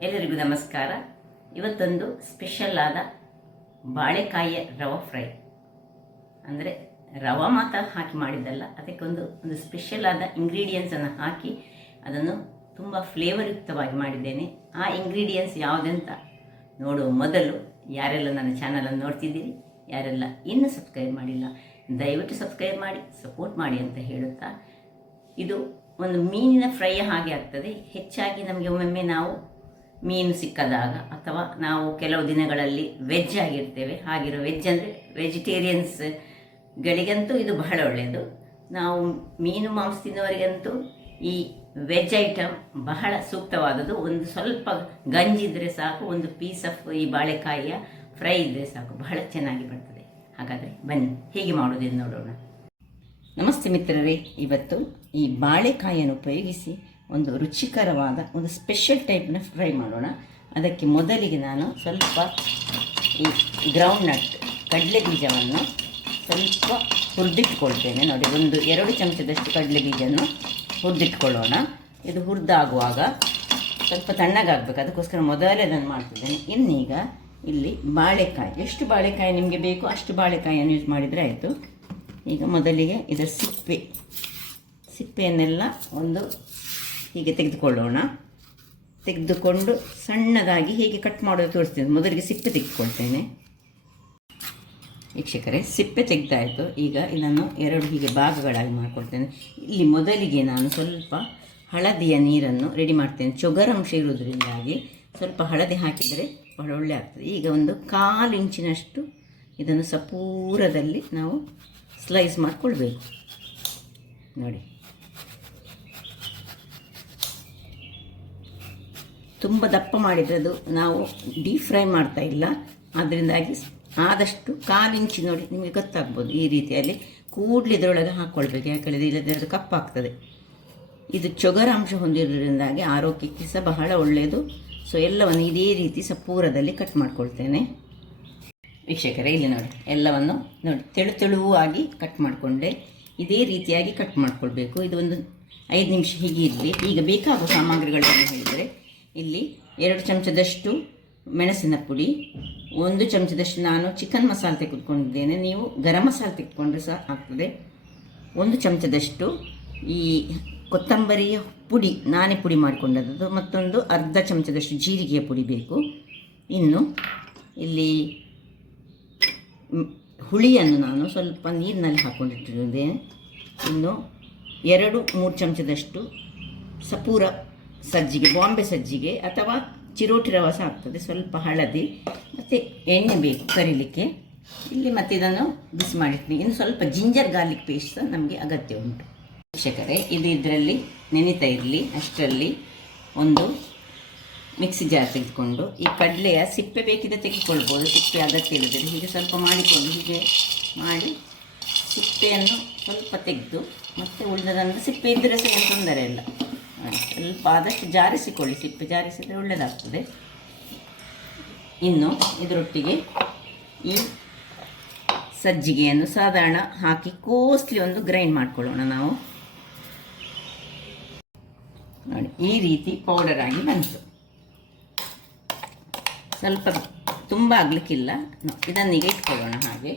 ಎಲ್ಲರಿಗೂ ನಮಸ್ಕಾರ. ಇವತ್ತೊಂದು ಸ್ಪೆಷಲ್ ಆದ ಬಾಳೆಕಾಯಿಯ ರವಾ ಫ್ರೈ, ಅಂದರೆ ರವಾ ಮಾತ್ರ ಹಾಕಿ ಮಾಡಿದ್ದಲ್ಲ, ಅದಕ್ಕೊಂದು ಸ್ಪೆಷಲ್ ಆದ ಇಂಗ್ರೀಡಿಯೆಂಟ್ಸನ್ನು ಹಾಕಿ ಅದನ್ನು ತುಂಬ ಫ್ಲೇವರ್ಯುಕ್ತವಾಗಿ ಮಾಡಿದ್ದೇನೆ. ಆ ಇಂಗ್ರೀಡಿಯೆಂಟ್ಸ್ ಯಾವುದಂತ ನೋಡುವ ಮೊದಲು ಯಾರೆಲ್ಲ ನನ್ನ ಚಾನಲನ್ನು ನೋಡ್ತಿದ್ದೀರಿ, ಯಾರೆಲ್ಲ ಇನ್ನೂ ಸಬ್ಸ್ಕ್ರೈಬ್ ಮಾಡಿಲ್ಲ, ದಯವಿಟ್ಟು ಸಬ್ಸ್ಕ್ರೈಬ್ ಮಾಡಿ ಸಪೋರ್ಟ್ ಮಾಡಿ ಅಂತ ಹೇಳುತ್ತಾ, ಇದು ಒಂದು ಮೀನಿನ ಫ್ರೈ ಹಾಗೆ ಆಗ್ತದೆ. ಹೆಚ್ಚಾಗಿ ನಮಗೆ ಒಮ್ಮೊಮ್ಮೆ ನಾವು ಮೀನು ಸಿಕ್ಕದಾಗ ಅಥವಾ ನಾವು ಕೆಲವು ದಿನಗಳಲ್ಲಿ ವೆಜ್ ಆಗಿರ್ತೇವೆ, ಹಾಗಿರೋ ವೆಜ್ ಅಂದರೆ ವೆಜಿಟೇರಿಯನ್ಸ್ಗಳಿಗಂತೂ ಇದು ಬಹಳ ಒಳ್ಳೆಯದು. ನಾವು ಮೀನು ಮಾಂಸ ತಿನ್ನೋರಿಗಂತೂ ಈ ವೆಜ್ ಐಟಮ್ ಬಹಳ ಸೂಕ್ತವಾದದ್ದು. ಒಂದು ಸ್ವಲ್ಪ ಗಂಜಿದ್ರೆ ಸಾಕು, ಒಂದು ಪೀಸ್ ಆಫ್ ಈ ಬಾಳೆಕಾಯಿಯ ಫ್ರೈ ಇದ್ದರೆ ಸಾಕು, ಬಹಳ ಚೆನ್ನಾಗಿ ಬರ್ತದೆ. ಹಾಗಾದರೆ ಬನ್ನಿ ಹೇಗೆ ಮಾಡೋದನ್ನು ನೋಡೋಣ. ನಮಸ್ತೆ ಮಿತ್ರರೇ, ಇವತ್ತು ಈ ಬಾಳೆಕಾಯಿಯನ್ನು ಉಪಯೋಗಿಸಿ ಒಂದು ರುಚಿಕರವಾದ ಒಂದು ಸ್ಪೆಷಲ್ ಟೈಪ್ನ ಫ್ರೈ ಮಾಡೋಣ. ಅದಕ್ಕೆ ಮೊದಲಿಗೆ ನಾನು ಸ್ವಲ್ಪ ಈ ಗ್ರೌಂಡ್ ನಟ್ ಕಡಲೆ ಬೀಜವನ್ನು ಸ್ವಲ್ಪ ಹುರಿದಿಟ್ಕೊಳ್ತೇನೆ. ನೋಡಿ, 1-2 ಚಮಚದಷ್ಟು ಕಡಲೆ ಬೀಜವನ್ನು ಹುರಿದಿಟ್ಕೊಳ್ಳೋಣ. ಇದು ಹುರಿದಾಗುವಾಗ ಸ್ವಲ್ಪ ತಣ್ಣಗಾಗಬೇಕು, ಅದಕ್ಕೋಸ್ಕರ ಮೊದಲೇ ನಾನು ಮಾಡ್ತಿದ್ದೇನೆ. ಇನ್ನೀಗ ಇಲ್ಲಿ ಬಾಳೆಕಾಯಿ, ಎಷ್ಟು ಬಾಳೆಕಾಯಿ ನಿಮಗೆ ಬೇಕು ಅಷ್ಟು ಬಾಳೆಕಾಯಿಯನ್ನು ಯೂಸ್ ಮಾಡಿದರೆ ಆಯಿತು. ಈಗ ಮೊದಲಿಗೆ ಇದರ ಸಿಪ್ಪೆಯನ್ನೆಲ್ಲ ಒಂದು ಹೀಗೆ ತೆಗೆದುಕೊಳ್ಳೋಣ. ತೆಗೆದುಕೊಂಡು ಸಣ್ಣದಾಗಿ ಹೀಗೆ ಕಟ್ ಮಾಡೋದು ತೋರಿಸ್ತೇನೆ. ಮೊದಲಿಗೆ ಸಿಪ್ಪೆ ತೆಗೆದುಕೊಳ್ತೇನೆ. ವೀಕ್ಷಕರೇ, ಸಿಪ್ಪೆ ತೆಗೆದಾಯಿತು. ಈಗ ಇದನ್ನು 2 ಹೀಗೆ ಭಾಗಗಳಾಗಿ ಮಾಡಿಕೊಳ್ತೇನೆ. ಇಲ್ಲಿ ಮೊದಲಿಗೆ ನಾನು ಸ್ವಲ್ಪ ಹಳದಿಯ ನೀರನ್ನು ರೆಡಿ ಮಾಡ್ತೇನೆ. ಚೊಗರಂಶ ಇರುವುದರಿಂದಾಗಿ ಸ್ವಲ್ಪ ಹಳದಿ ಹಾಕಿದರೆ ಬಹಳ ಒಳ್ಳೆ ಆಗ್ತದೆ. ಈಗ 1/4 ಇಂಚಿನಷ್ಟು ಇದನ್ನು ಸಪೂರದಲ್ಲಿ ನಾವು ಸ್ಲೈಸ್ ಮಾಡಿಕೊಳ್ಬೇಕು. ನೋಡಿ, ತುಂಬ ದಪ್ಪ ಮಾಡಿದರೆ ಅದು ನಾವು ಡೀಪ್ ಫ್ರೈ ಮಾಡ್ತಾ ಇಲ್ಲ, ಅದರಿಂದಾಗಿ ಆದಷ್ಟು 1/4 ಇಂಚು ನೋಡಿ, ನಿಮಗೆ ಗೊತ್ತಾಗ್ಬೋದು. ಈ ರೀತಿಯಲ್ಲಿ ಕೂಡಲೇ ಇದರೊಳಗೆ ಹಾಕ್ಕೊಳ್ಬೇಕು, ಯಾಕಂದರೆ ಇಲ್ಲದೆ ಅದು ಕಪ್ಪಾಗ್ತದೆ. ಇದು ಚೊಗರಾಂಶ ಹೊಂದಿರೋದ್ರಿಂದಾಗಿ ಆರೋಗ್ಯಕ್ಕೆ ಸಹ ಬಹಳ ಒಳ್ಳೆಯದು. ಸೊ ಎಲ್ಲವನ್ನು ಇದೇ ರೀತಿ ಸಪೂರದಲ್ಲಿ ಕಟ್ ಮಾಡ್ಕೊಳ್ತೇನೆ. ವೀಕ್ಷಕರೇ, ಇಲ್ಲಿ ನೋಡಿ, ಎಲ್ಲವನ್ನು ನೋಡಿ ತೆಳುವಾಗಿ ಕಟ್ ಮಾಡಿಕೊಂಡೆ. ಇದೇ ರೀತಿಯಾಗಿ ಕಟ್ ಮಾಡ್ಕೊಳ್ಬೇಕು. ಇದು 5 ನಿಮಿಷ ಹೀಗೆ ಇರಲಿ. ಈಗ ಬೇಕಾಗುವ ಸಾಮಗ್ರಿಗಳನ್ನು ಹೇಳಿದರೆ, ಇಲ್ಲಿ 2 ಚಮಚದಷ್ಟು ಮೆಣಸಿನ ಪುಡಿ, 1 ಚಮಚದಷ್ಟು ನಾನು ಚಿಕನ್ ಮಸಾಲೆ ತೆಗೆದುಕೊಂಡಿದ್ದೇನೆ, ನೀವು ಗರಂ ಮಸಾಲೆ ತೆಗೆದುಕೊಂಡ್ರೆ ಸಹ ಆಗ್ತದೆ. 1 ಚಮಚದಷ್ಟು ಈ ಕೊತ್ತಂಬರಿಯ ಪುಡಿ, ನಾನೇ ಪುಡಿ ಮಾಡಿಕೊಂಡದ್ದು. ಮತ್ತೊಂದು ಅರ್ಧ ಚಮಚದಷ್ಟು ಜೀರಿಗೆಯ ಪುಡಿ ಬೇಕು. ಇನ್ನು ಇಲ್ಲಿ ಹುಳಿಯನ್ನು ನಾನು ಸ್ವಲ್ಪ ನೀರಿನಲ್ಲಿ ಹಾಕ್ಕೊಂಡಿಟ್ಟಿದ್ದೇನೆ. ಇನ್ನು 2-3 ಚಮಚದಷ್ಟು ಸಪೂರ ಸಜ್ಜಿಗೆ, ಬಾಂಬೆ ಸಜ್ಜಿಗೆ ಅಥವಾ ಚಿರೋಟಿ ರವ ಸಹ ಆಗ್ತದೆ. ಸ್ವಲ್ಪ ಹಳದಿ ಮತ್ತು ಎಣ್ಣೆ ಬೇಕು ಕರಿಲಿಕ್ಕೆ. ಇಲ್ಲಿ ಮತ್ತೆ ಇದನ್ನು ಬಿಸಿ ಮಾಡಿರ್ತೀನಿ. ಇನ್ನು ಸ್ವಲ್ಪ ಜಿಂಜರ್ ಗಾರ್ಲಿಕ್ ಪೇಸ್ಟ್ ಸಹ ನಮಗೆ ಅಗತ್ಯ ಉಂಟು. ವೀಕ್ಷಕರೇ, ಇದು ಇದರಲ್ಲಿ ನೆನೀತಾ ಇರಲಿ. ಅಷ್ಟರಲ್ಲಿ ಒಂದು ಮಿಕ್ಸಿ ಜಾರ್ ತೆಗೆದುಕೊಂಡು ಈ ಕಡಲೆಯ ಸಿಪ್ಪೆ ಬೇಕಿದ್ರೆ ತೆಗೆದುಕೊಳ್ಬೋದು, ಸಿಪ್ಪೆ ಅಗತ್ಯ ಇಲ್ಲದೆ ಹೀಗೆ ಸ್ವಲ್ಪ ಮಾಡಿಕೊಂಡು ಹೀಗೆ ಮಾಡಿ ಸಿಪ್ಪೆಯನ್ನು ಸ್ವಲ್ಪ ತೆಗೆದು ಮತ್ತೆ ಉಳಿದದನ್ನು ಸಿಪ್ಪೆ ಇದ್ದರೆ ಸಹ ಏನು ತೊಂದರೆ ಇಲ್ಲ. ಸ್ವಲ್ಪ ಆದಷ್ಟು ಜಾರಿಸಿಕೊಳ್ಳಿ, ಸಿಪ್ಪೆ ಜಾರಿಸಿದರೆ ಒಳ್ಳೆಯದಾಗ್ತದೆ. ಇನ್ನು ಇದರೊಟ್ಟಿಗೆ ಈ ಸಜ್ಜಿಗೆಯನ್ನು ಸಾಧಾರಣ ಹಾಕಿ ಕೋಸ್ಟ್ಲಿ ಒಂದು ಗ್ರೈಂಡ್ ಮಾಡ್ಕೊಳ್ಳೋಣ ನಾವು. ನೋಡಿ, ಈ ರೀತಿ ಪೌಡರ್ ಆಗಿ ಬಂತು. ಸ್ವಲ್ಪ ತುಂಬ ಆಗಲಿಕ್ಕಿಲ್ಲ, ಇದನ್ನೀಗ ಇಟ್ಕೊಳ್ಳೋಣ ಹಾಗೆ.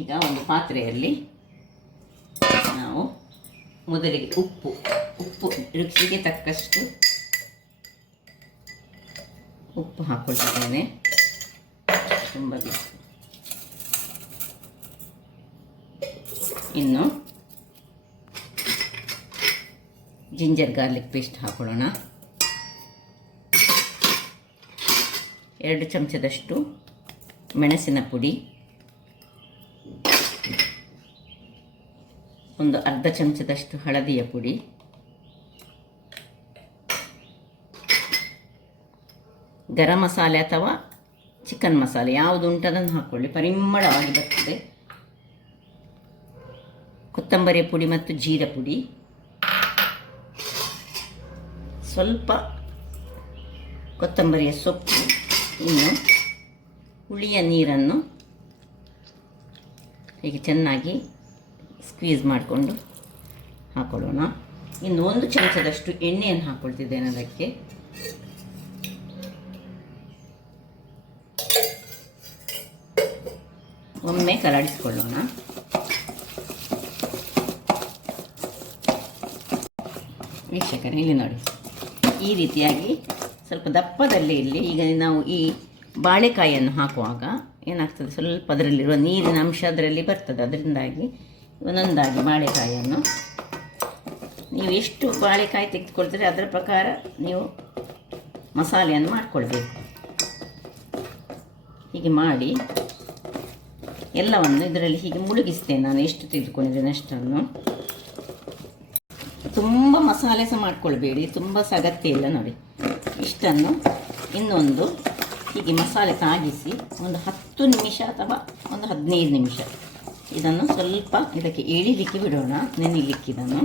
ಈಗ ಒಂದು ಪಾತ್ರೆಯಲ್ಲಿ ನಾವು ಮೊದಲಿಗೆ ಉಪ್ಪು ರುಚಿಗೆ ತಕ್ಕಷ್ಟು ಉಪ್ಪು ಹಾಕ್ಕೊಳ್ತಿದ್ದೇನೆ. ತುಂಬ ಬಿಸಿ. ಇನ್ನು ಜಿಂಜರ್ ಗಾರ್ಲಿಕ್ ಪೇಸ್ಟ್ ಹಾಕೊಳ್ಳೋಣ. 2 ಚಮಚದಷ್ಟು ಮೆಣಸಿನ ಪುಡಿ, ಒಂದು ಅರ್ಧ ಚಮಚದಷ್ಟು ಹಳದಿಯ ಪುಡಿ, ಗರಂ ಮಸಾಲೆ ಅಥವಾ ಚಿಕನ್ ಮಸಾಲೆ ಯಾವುದು ಉಂಟದನ್ನು ಹಾಕ್ಕೊಳ್ಳಿ, ಪರಿಮಳವಾಗಿ ಬರ್ತದೆ. ಕೊತ್ತಂಬರಿ ಪುಡಿ ಮತ್ತು ಜೀರ ಪುಡಿ, ಸ್ವಲ್ಪ ಕೊತ್ತಂಬರಿಯ ಸೊಪ್ಪು. ಇನ್ನು ಹುಳಿಯ ನೀರನ್ನು ಹೀಗೆ ಚೆನ್ನಾಗಿ ಸ್ಕ್ವೀಸ್ ಮಾಡಿಕೊಂಡು ಹಾಕೊಳ್ಳೋಣ. ಇನ್ನು 1 ಚಮಚದಷ್ಟು ಎಣ್ಣೆಯನ್ನು ಹಾಕ್ಕೊಳ್ತಿದ್ದೇನೆ. ಅದಕ್ಕೆ ಒಮ್ಮೆ ಕಲಡಿಸ್ಕೊಳ್ಳೋಣ. ವೀಕ್ಷಕರೇ, ಇಲ್ಲಿ ನೋಡಿ, ಈ ರೀತಿಯಾಗಿ ಸ್ವಲ್ಪ ದಪ್ಪದಲ್ಲಿ ಇಲ್ಲಿ. ಈಗ ನಾವು ಈ ಬಾಳೆಕಾಯಿಯನ್ನು ಹಾಕುವಾಗ ಏನಾಗ್ತದೆ, ಸ್ವಲ್ಪ ಅದರಲ್ಲಿರುವ ನೀರಿನ ಅಂಶ ಅದರಲ್ಲಿ ಬರ್ತದೆ. ಅದರಿಂದಾಗಿ ಒಂದೊಂದಾಗಿ ಬಾಳೆಕಾಯಿಯನ್ನು ನೀವು ಎಷ್ಟು ಬಾಳೆಕಾಯಿ ತೆಗೆದುಕೊಳ್ತೀರಿ ಅದರ ಪ್ರಕಾರ ನೀವು ಮಸಾಲೆಯನ್ನು ಮಾಡಿಕೊಳ್ಬೇಕು. ಹೀಗೆ ಮಾಡಿ ಎಲ್ಲವನ್ನು ಇದರಲ್ಲಿ ಹೀಗೆ ಮುಳುಗಿಸ್ತೇನೆ ನಾನು. ಎಷ್ಟು ತೆಗೆದುಕೊಂಡಿದ್ದೇನೆ ಅಷ್ಟನ್ನು. ತುಂಬ ಮಸಾಲೆ ಸಹ ಮಾಡ್ಕೊಳ್ಬೇಡಿ, ತುಂಬ ಅಗತ್ಯ ಇಲ್ಲ. ನೋಡಿ, ಇಷ್ಟನ್ನು ಇನ್ನೊಂದು ಹೀಗೆ ಮಸಾಲೆ ತಾಗಿಸಿ ಒಂದು 10 ನಿಮಿಷ ಅಥವಾ ಒಂದು 15 ನಿಮಿಷ ಇದನ್ನು ಸ್ವಲ್ಪ ಇದಕ್ಕೆ ಎಳಿಲಿಕ್ಕೆ ಬಿಡೋಣ, ನೆನೆಯಲಿಕ್ಕೆ ಇದನ್ನು.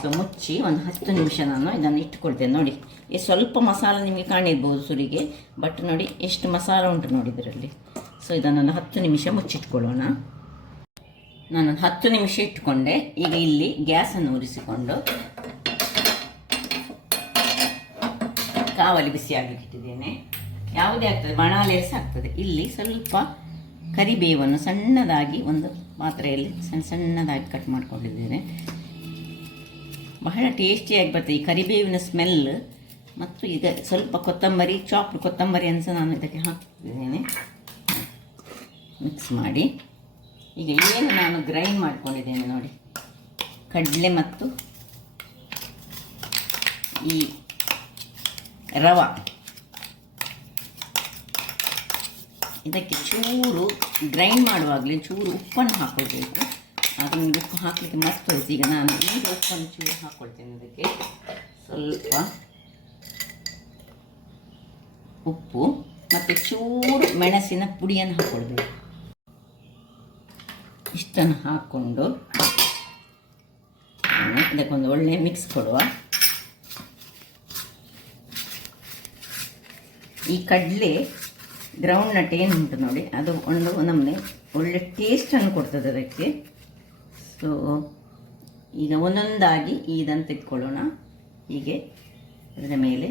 ಸೊ ಮುಚ್ಚಿ ಒಂದು 10 ನಿಮಿಷ ನಾನು ಇದನ್ನು ಇಟ್ಕೊಳ್ತೇನೆ. ನೋಡಿ, ಸ್ವಲ್ಪ ಮಸಾಲೆ ನಿಮಗೆ ಕಾಣಿರ್ಬೋದು ಸುರಿಗೆ, ಬಟ್ ನೋಡಿ ಎಷ್ಟು ಮಸಾಲೆ ಉಂಟು ನೋಡಿ ಇದರಲ್ಲಿ. ಸೊ ಇದನ್ನೊಂದು 10 ನಿಮಿಷ ಮುಚ್ಚಿಟ್ಕೊಳ್ಳೋಣ. ನಾನೊಂದು 10 ನಿಮಿಷ ಇಟ್ಕೊಂಡೆ. ಈಗ ಇಲ್ಲಿ ಗ್ಯಾಸನ್ನು ಉರಿಸಿಕೊಂಡು ಕಾವಲಿ ಬಿಸಿ ಆಗಲಿಕ್ಕೆ ಇಟ್ಟಿದ್ದೇನೆ. ಯಾವುದೇ ಆಗ್ತದೆ, ಬಾಣಲೆ ಆಗ್ತದೆ. ಇಲ್ಲಿ ಸ್ವಲ್ಪ ಕರಿಬೇವನ್ನು ಸಣ್ಣದಾಗಿ ಒಂದು ಪಾತ್ರೆಯಲ್ಲಿ ಸಣ್ಣದಾಗಿ ಕಟ್ ಮಾಡ್ಕೊಂಡಿದ್ದೇನೆ. ಬಹಳ ಟೇಸ್ಟಿಯಾಗಿ ಬರ್ತದೆ ಈ ಕರಿಬೇವಿನ ಸ್ಮೆಲ್. ಮತ್ತು ಈಗ ಸ್ವಲ್ಪ ಕೊತ್ತಂಬರಿ, ಚಾಪ್ಡ್ ಕೊತ್ತಂಬರಿಯನ್ನು ಸಹ ನಾನು ಇದಕ್ಕೆ ಹಾಕ್ತಿದ್ದೇನೆ. ಮಿಕ್ಸ್ ಮಾಡಿ ಈಗ ಏನು ನಾನು ಗ್ರೈಂಡ್ ಮಾಡ್ಕೊಂಡಿದ್ದೇನೆ ನೋಡಿ, ಕಡಲೆ ಮತ್ತು ಈ ರವೆ, ಇದಕ್ಕೆ ಚೂರು ಗ್ರೈಂಡ್ ಮಾಡುವಾಗಲೇ ಚೂರು ಉಪ್ಪನ್ನು ಹಾಕ್ಕೊಳ್ಬೇಕು. ಅದನ್ನು ಉಪ್ಪು ಹಾಕಲಿಕ್ಕೆ ಮರ್ತೋಯ್ತು. ಈಗ ನಾನು ಈಗ ಉಪ್ಪನ್ನು ಚೂರು ಹಾಕ್ಕೊಳ್ತೇನೆ. ಇದಕ್ಕೆ ಸ್ವಲ್ಪ ಉಪ್ಪು ಮತ್ತು ಚೂರು ಮೆಣಸಿನ ಪುಡಿಯನ್ನು ಹಾಕ್ಕೊಳ್ಬೇಕು. ಇಷ್ಟನ್ನು ಹಾಕ್ಕೊಂಡು ಇದಕ್ಕೊಂದು ಒಳ್ಳೆಯ ಮಿಕ್ಸ್ ಕೊಡುವ. ಈ ಕಡಲೆ ಗ್ರೌಂಡ್ ನಟ್ ಏನು ಉಂಟು ನೋಡಿ, ಅದು ಒಂದು ನಮ್ಮನೆ ಒಳ್ಳೆ ಟೇಸ್ಟನ್ನು ಕೊಡ್ತದೆ ಅದಕ್ಕೆ. ಸೊ ಈಗ ಒಂದೊಂದಾಗಿ ಇದನ್ನು ತೆಗೆದುಕೊಳ್ಳೋಣ. ಹೀಗೆ ಅದರ ಮೇಲೆ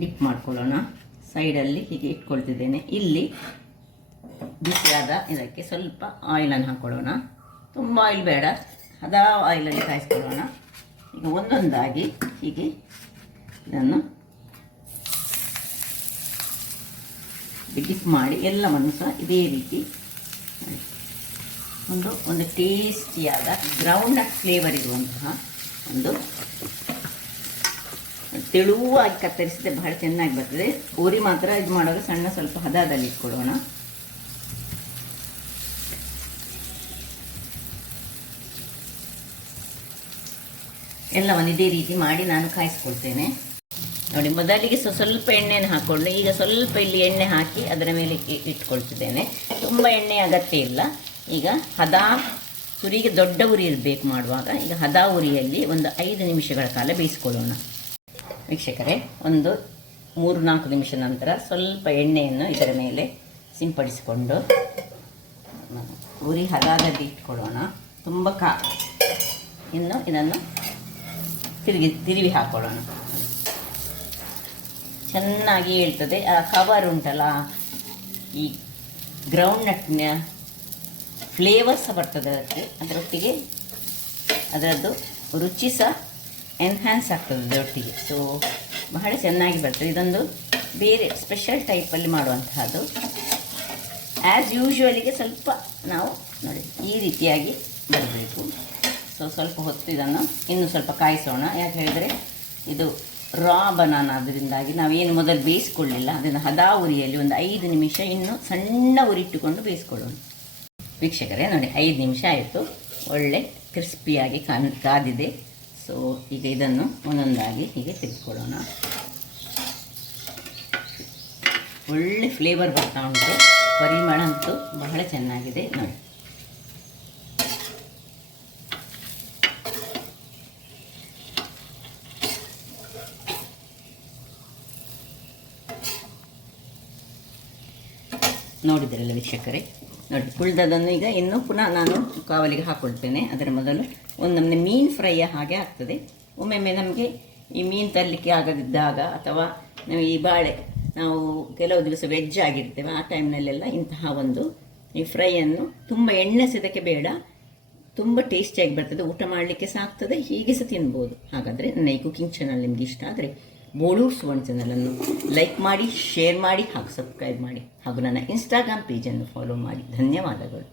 ಡಿಪ್ ಮಾಡ್ಕೊಳ್ಳೋಣ. ಸೈಡಲ್ಲಿ ಹೀಗೆ ಇಟ್ಕೊಳ್ತಿದ್ದೇನೆ. ಇಲ್ಲಿ ಬಿಸಿಯಾದ ಇದಕ್ಕೆ ಸ್ವಲ್ಪ ಆಯಿಲನ್ನು ಹಾಕ್ಕೊಳ್ಳೋಣ. ತುಂಬ ಆಯಿಲ್ ಬೇಡ, ಹದ ಆಯಿಲಲ್ಲಿ ಕಾಯಿಸ್ಕೊಳ್ಳೋಣ. ಈಗ ಒಂದೊಂದಾಗಿ ಹೀಗೆ ಇದನ್ನು ಡಿಪ್ ಮಾಡಿ ಎಲ್ಲವನ್ನು ಸಹ ಇದೇ ರೀತಿ ಒಂದು ಟೇಸ್ಟಿಯಾದ ಗ್ರೌಂಡ್ ನಟ್ ಫ್ಲೇವರ್ ಇರುವಂತಹ ಒಂದು ತೆಳುವಾಗಿ ಕತ್ತರಿಸಿದ್ರೆ ಬಹಳ ಚೆನ್ನಾಗಿ ಬರ್ತದೆ. ಉರಿ ಮಾತ್ರ ಇದು ಮಾಡುವಾಗ ಸಣ್ಣ ಸ್ವಲ್ಪ ಹದದಲ್ಲಿ ಇಟ್ಕೊಳ್ಳೋಣ. ಎಲ್ಲವನ್ನು ಇದೇ ರೀತಿ ಮಾಡಿ ನಾನು ಕಾಯಿಸ್ಕೊಳ್ತೇನೆ. ನೋಡಿ, ಮೊದಲಿಗೆ ಸ್ವಲ್ಪ ಎಣ್ಣೆಯನ್ನು ಹಾಕ್ಕೊಂಡು ಈಗ ಸ್ವಲ್ಪ ಇಲ್ಲಿ ಎಣ್ಣೆ ಹಾಕಿ ಅದರ ಮೇಲೆ ಇಟ್ಕೊಳ್ತಿದ್ದೇನೆ. ತುಂಬ ಎಣ್ಣೆ ಅಗತ್ಯ ಇಲ್ಲ. ಈಗ ಹದ ಉರಿಗೆ ದೊಡ್ಡ ಉರಿ ಇರಬೇಕು ಮಾಡುವಾಗ. ಈಗ ಹದ ಉರಿಯಲ್ಲಿ ಒಂದು 5 ನಿಮಿಷಗಳ ಕಾಲ ಬೇಯಿಸ್ಕೊಳ್ಳೋಣ. ವೀಕ್ಷಕರೇ, ಒಂದು 3-4 ನಿಮಿಷ ನಂತರ ಸ್ವಲ್ಪ ಎಣ್ಣೆಯನ್ನು ಇದರ ಮೇಲೆ ಸಿಂಪಡಿಸಿಕೊಂಡು ಉರಿ ಹದದಲ್ಲಿ ಇಟ್ಕೊಳ್ಳೋಣ. ತುಂಬ ಇನ್ನು ಇದನ್ನು ತಿರುವಿ ಹಾಕ್ಕೊಳ್ಳೋಣ. ಚೆನ್ನಾಗಿ ಹೇಳ್ತದೆ. ಆ ಕವರ್ ಉಂಟಲ್ಲ, ಈ ಗ್ರೌಂಡ್ ನಟ್ನ ಫ್ಲೇವರ್ ಸಹ ಬರ್ತದೆ ಅದಕ್ಕೆ. ಅದರೊಟ್ಟಿಗೆ ಅದರದ್ದು ರುಚಿ ಸಹ ಎನ್ಹ್ಯಾನ್ಸ್ ಆಗ್ತದೆ ಅದರೊಟ್ಟಿಗೆ. ಸೊ ಬಹಳ ಚೆನ್ನಾಗಿ ಬರ್ತದೆ. ಇದೊಂದು ಬೇರೆ ಸ್ಪೆಷಲ್ ಟೈಪಲ್ಲಿ ಮಾಡುವಂತಹದ್ದು. ಆ್ಯಸ್ ಯೂಶ್ವಲಿಗೆ ಸ್ವಲ್ಪ ನಾವು ನೋಡಿ ಈ ರೀತಿಯಾಗಿ ಬರಬೇಕು. ಸೊ ಸ್ವಲ್ಪ ಹೊತ್ತು ಇದನ್ನು ಇನ್ನೂ ಸ್ವಲ್ಪ ಕಾಯಿಸೋಣ. ಯಾಕೆ ಹೇಳಿದರೆ ಇದು ರಾ ಬನಾನಾ, ಅದರಿಂದಾಗಿ ನಾವೇನು ಮೊದಲು ಬೇಯಿಸ್ಕೊಳ್ಳಿಲ್ಲ. ಅದನ್ನು ಹದ ಉರಿಯಲ್ಲಿ ಒಂದು 5 ನಿಮಿಷ ಇನ್ನೂ ಸಣ್ಣ ಉರಿ ಇಟ್ಟುಕೊಂಡು ಬೇಯಿಸ್ಕೊಳ್ಳೋಣ. ವೀಕ್ಷಕರೇ ನೋಡಿ, 5 ನಿಮಿಷ ಆಯಿತು. ಒಳ್ಳೆ ಕ್ರಿಸ್ಪಿಯಾಗಿ ಕಾದಿದೆ. ಸೊ ಈಗ ಇದನ್ನು ಒಂದೊಂದಾಗಿ ಹೀಗೆ ತೆಗೆದುಕೊಳ್ಳೋಣ. ಒಳ್ಳೆ ಫ್ಲೇವರ್ ಬರ್ತಾ ಉಂಟು. ಪರಿಮಳ ಅಂತೂ ಬಹಳ ಚೆನ್ನಾಗಿದೆ ನೋಡಿ. ನೋಡಿದ್ರಲ್ಲ ವೀಕ್ಷಕರೇ, ನೋಡಿ ಉಳಿದದನ್ನು ಈಗ ಇನ್ನೂ ಪುನಃ ನಾನು ಕಾವಲಿಗೆ ಹಾಕ್ಕೊಳ್ತೇನೆ. ಅದರ ಮೊದಲು ಒಂದು ನಮ್ಮನೆ ಮೀನು ಫ್ರೈಯ ಹಾಗೆ ಆಗ್ತದೆ. ಒಮ್ಮೊಮ್ಮೆ ನಮಗೆ ಈ ಮೀನು ತರಲಿಕ್ಕೆ ಆಗದಿದ್ದಾಗ ಅಥವಾ ನಾವು ಈ ನಾವು ಕೆಲವು ದಿವಸ ವೆಜ್ ಆಗಿರ್ತೇವೆ, ಆ ಟೈಮ್ನಲ್ಲೆಲ್ಲ ಇಂತಹ ಒಂದು ಈ ಫ್ರೈಯನ್ನು ತುಂಬ ಎಣ್ಣೆ ಸೆದಕ್ಕೆ ಬೇಡ, ತುಂಬ ಟೇಸ್ಟಿಯಾಗಿ ಬರ್ತದೆ, ಊಟ ಮಾಡಲಿಕ್ಕೆ ಸಾಕ್ತದೆ, ಹೀಗೆ ಸಹ ತಿನ್ಬೋದು. ಹಾಗಾದರೆ ನನ್ನ ಈ ಕುಕಿಂಗ್ ಚಾನಲ್ ನಿಮಗೆ ಇಷ್ಟ ಆದರೆ ಬೋಳೂರು ಸುವರ್ಣ ಚಾನಲನ್ನು ಲೈಕ್ ಮಾಡಿ, ಶೇರ್ ಮಾಡಿ ಹಾಗೂ ಸಬ್ಸ್ಕ್ರೈಬ್ ಮಾಡಿ ಹಾಗೂ ನನ್ನ ಇನ್ಸ್ಟಾಗ್ರಾಮ್ ಪೇಜನ್ನು ಫಾಲೋ ಮಾಡಿ. ಧನ್ಯವಾದಗಳು.